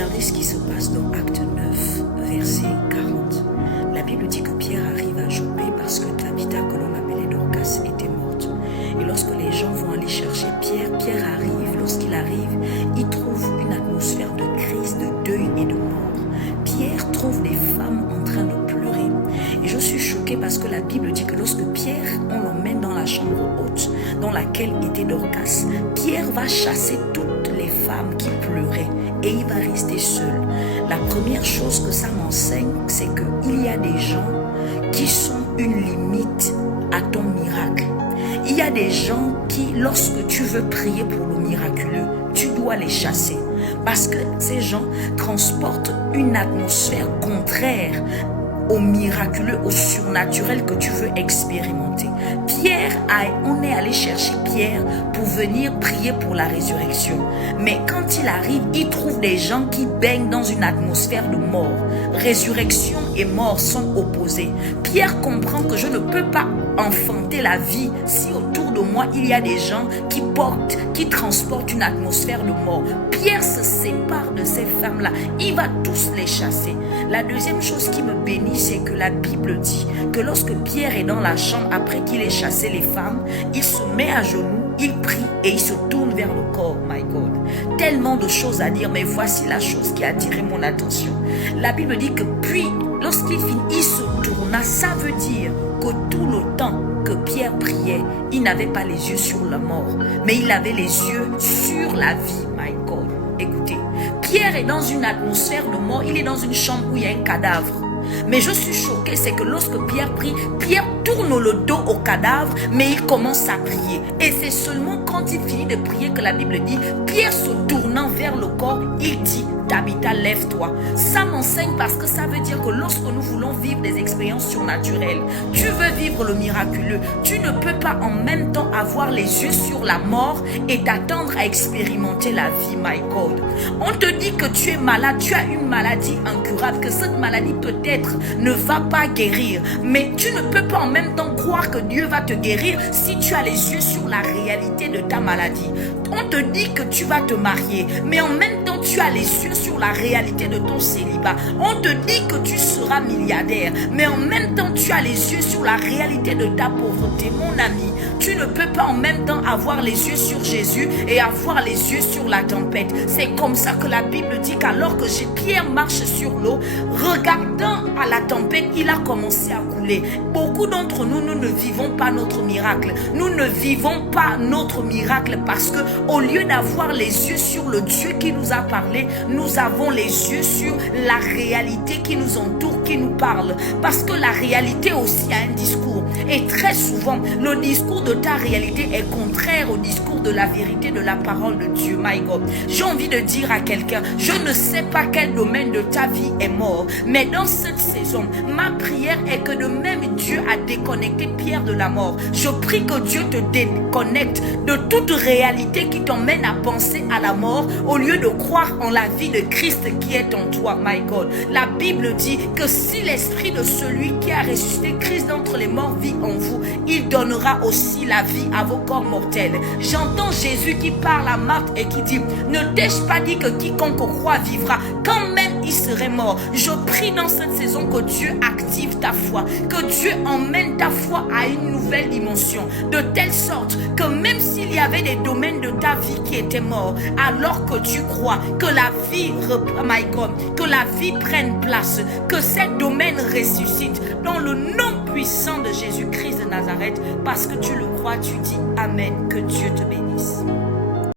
Regardez ce qui se passe dans Acte 9, verset 40. La Bible dit que Pierre arrive à Joppé parce que Tabitha, que l'on appelait Dorcas, était morte. Et lorsque les gens vont aller chercher Pierre, Pierre arrive. Lorsqu'il arrive, il trouve une atmosphère de crise, de deuil et de mort. Pierre trouve des femmes en train de pleurer. Et je suis choquée parce que la Bible dit que lorsque Pierre, on l'emmène dans la chambre haute dans laquelle était Dorcas, Pierre va chasser toutes les femmes qui pleuraient et il va rester seul. La première chose que ça m'enseigne, c'est qu'il y a des gens qui sont une limite à ton miracle. Il y a des gens qui, lorsque tu veux prier pour le miraculeux, tu dois les chasser. Parce que ces gens transportent une atmosphère contraire au miraculeux, au surnaturel que tu veux expérimenter. On est allé chercher Pierre pour venir prier pour la résurrection. Mais quand il arrive, il trouve des gens qui baignent dans une atmosphère de mort. Résurrection et mort sont opposés. Pierre comprend que je ne peux pas enfanter la vie si autour de moi il y a des gens qui transportent une atmosphère de mort. Pierre se sépare de ces femmes-là. Il va tous les chasser. La deuxième chose qui me bénit, c'est que la Bible dit que lorsque Pierre est dans la chambre, après qu'il ait chassé les femmes, il se met à genoux, il prie et il se tourne vers le corps. My God. Tellement de choses à dire, mais voici la chose qui a attiré mon attention. La Bible dit que puis, lorsqu'il finit, il se tourna. Ça veut dire que tout le temps que Pierre priait, il n'avait pas les yeux sur la mort, mais il avait les yeux sur la vie. My God. Écoutez, Pierre est dans une atmosphère de mort, il est dans une chambre où il y a un cadavre. Mais je suis choquée, c'est que lorsque Pierre prie, Pierre tourne le dos au cadavre, mais il commence à prier. Et c'est seulement quand il finit de prier que la Bible dit, Pierre se tournant vers le corps, il dit, Tabitha, lève-toi. Ça m'enseigne parce que ça veut dire que lorsque nous voulons vivre des expériences surnaturelles, tu veux vivre le miraculeux, tu ne peux pas en même temps avoir les yeux sur la mort et t'attendre à expérimenter la vie. My God. On te dit que tu es malade, tu as une maladie incurable, que cette maladie peut-être ne va pas guérir, mais tu ne peux pas en même temps croire que Dieu va te guérir si tu as les yeux sur la réalité de ta maladie. On te dit que tu vas te marier, mais en même temps tu as les yeux sur la réalité de ton célibat. On te dit que tu seras milliardaire, mais en même temps tu as les yeux sur la réalité de ta pauvreté. Mon ami, tu ne peux pas en même temps avoir les yeux sur Jésus et avoir les yeux sur la tempête. C'est comme ça que la Bible dit qu'alors que Pierre marche sur l'eau, regardant à la tempête, il a commencé à couler. Beaucoup d'entre nous, nous ne vivons pas notre miracle. Nous ne vivons pas notre miracle parce que au lieu d'avoir les yeux sur le Dieu qui nous a parlé, nous avons les yeux sur la réalité qui nous entoure, qui nous parle. Parce que la réalité aussi a un discours. Et très souvent, le discours de ta réalité est contraire au discours de la vérité de la parole de Dieu. My God. J'ai envie de dire à quelqu'un, je ne sais pas quel domaine de ta vie est mort, mais dans cette saison, ma prière est que de même Dieu a déconnecté Pierre de la mort. Je prie que Dieu te déconnecte de toute réalité qui t'emmène à penser à la mort au lieu de croire en la vie de Christ qui est en toi. My God. La Bible dit que si l'esprit de celui qui a ressuscité Christ d'entre les morts vit en vous, il donnera aussi la vie à vos corps mortels. J'entends Jésus qui parle à Marthe et qui dit, ne t'ai-je pas dit que quiconque croit vivra, quand même il serait mort. Je prie dans cette saison que Dieu active ta foi, que Dieu emmène ta foi à une nouvelle dimension, de telle sorte que même s'il y avait des domaines de ta vie qui étaient morts, alors que tu crois que la vie, my God, que la vie prenne place, que ces domaines ressuscitent dans le nom puissant de Jésus-Christ de Nazareth, parce que tu le crois, tu dis Amen. Que Dieu te bénisse.